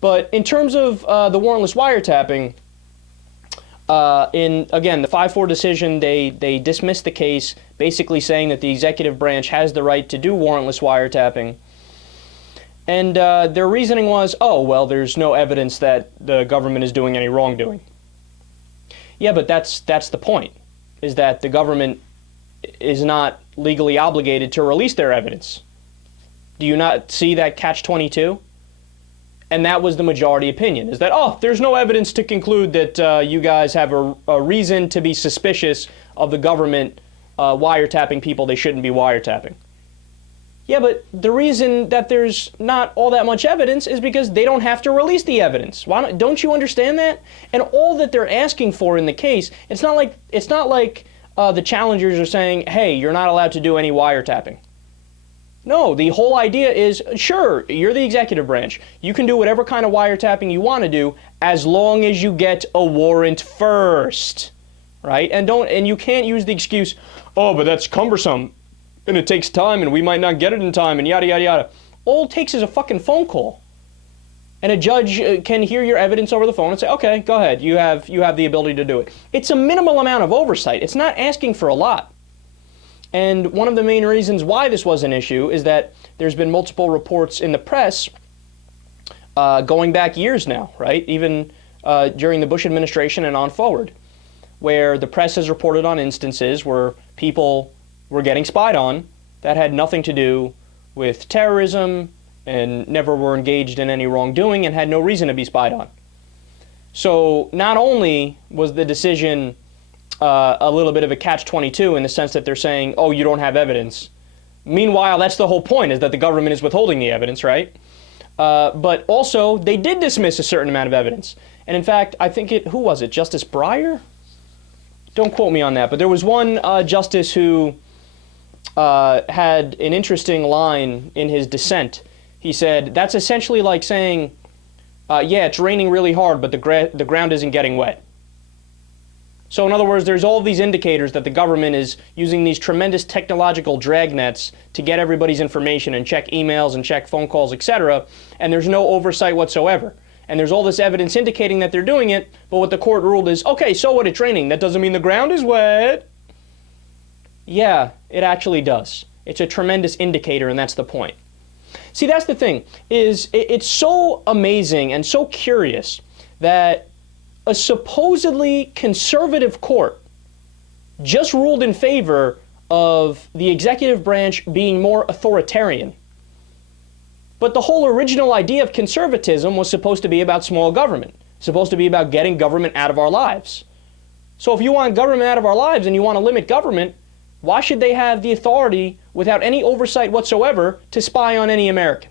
But in terms of the warrantless wiretapping, again, the 5-4 decision, they dismissed the case, basically saying that the executive branch has the right to do warrantless wiretapping. And their reasoning was, oh, well, there's no evidence that the government is doing any wrongdoing. Yeah, but that's the point, is that the government is not legally obligated to release their evidence. Do you not see that catch-22? And that was the majority opinion, is that, oh, there's no evidence to conclude that you guys have a reason to be suspicious of the government wiretapping people they shouldn't be wiretapping. Yeah, but the reason that there's not all that much evidence is because they don't have to release the evidence. Don't you understand that? And all that they're asking for in the case, it's not like the challengers are saying, hey, you're not allowed to do any wiretapping. No, the whole idea is, sure, you're the executive branch. You can do whatever kind of wiretapping you want to do as long as you get a warrant first, right? And you can't use the excuse, oh, but that's cumbersome and it takes time and we might not get it in time and yada, yada, yada. All it takes is a fucking phone call. And a judge can hear your evidence over the phone and say, okay, go ahead, you have the ability to do it. It's a minimal amount of oversight. It's not asking for a lot. And one of the main reasons why this was an issue is that there's been multiple reports in the press going back years now, right? Even during the Bush administration and on forward, where the press has reported on instances where people were getting spied on that had nothing to do with terrorism and never were engaged in any wrongdoing and had no reason to be spied on. So not only was the decision a little bit of a catch-22 in the sense that they're saying, oh, you don't have evidence. Meanwhile, that's the whole point, is that the government is withholding the evidence, right? But also, they did dismiss a certain amount of evidence. And in fact, I think who was it, Justice Breyer? Don't quote me on that, but there was one justice who had an interesting line in his dissent. He said, that's essentially like saying, yeah, it's raining really hard, but the ground isn't getting wet. So in other words, there's all these indicators that the government is using these tremendous technological dragnets to get everybody's information and check emails and check phone calls, etc., and there's no oversight whatsoever. And there's all this evidence indicating that they're doing it, but what the court ruled is, okay, so what, it's raining. That doesn't mean the ground is wet. Yeah, it actually does. It's a tremendous indicator, and that's the point. See, that's the thing, is it's so amazing and so curious that a supposedly conservative court just ruled in favor of the executive branch being more authoritarian. But the whole original idea of conservatism was supposed to be about small government, supposed to be about getting government out of our lives. So if you want government out of our lives and you want to limit government, why should they have the authority without any oversight whatsoever to spy on any American?